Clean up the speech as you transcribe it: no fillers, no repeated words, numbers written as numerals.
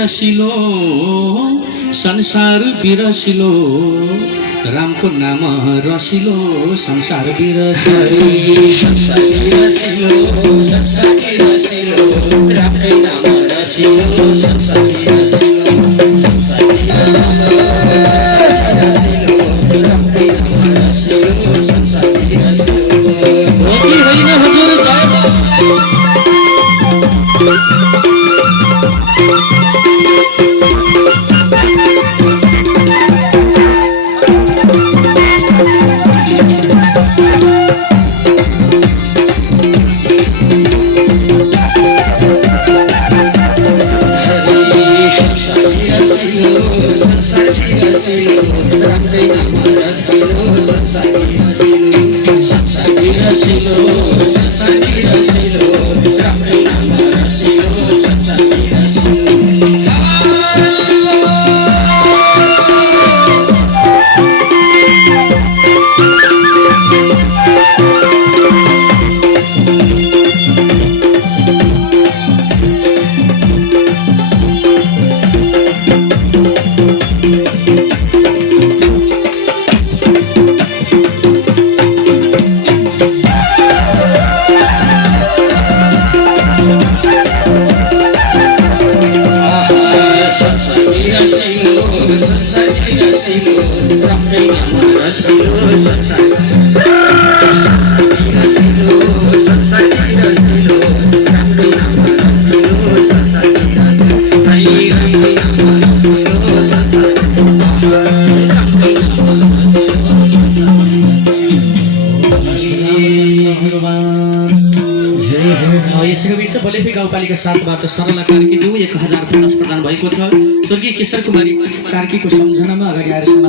बिरसिलो संसार बिरसिलो रामको नाम रसिलो संसार बिरसिलो संसार बिरसिलो संसार बिरसिलो रामकै नाम रसिलो संसार बिरसिलो संसार बिरसिलो रामकै नाम रसिलो संसार बिरसिलो हो कि होइन हजुर जय यसको बीच बलेफी गाउँपालिका 7 बाट सरला कार्कीज्यू 1050 प्रदान भएको छ। स्वर्गीय केशर कुमारी कार्कीको सम्झनामा अगाडि आएर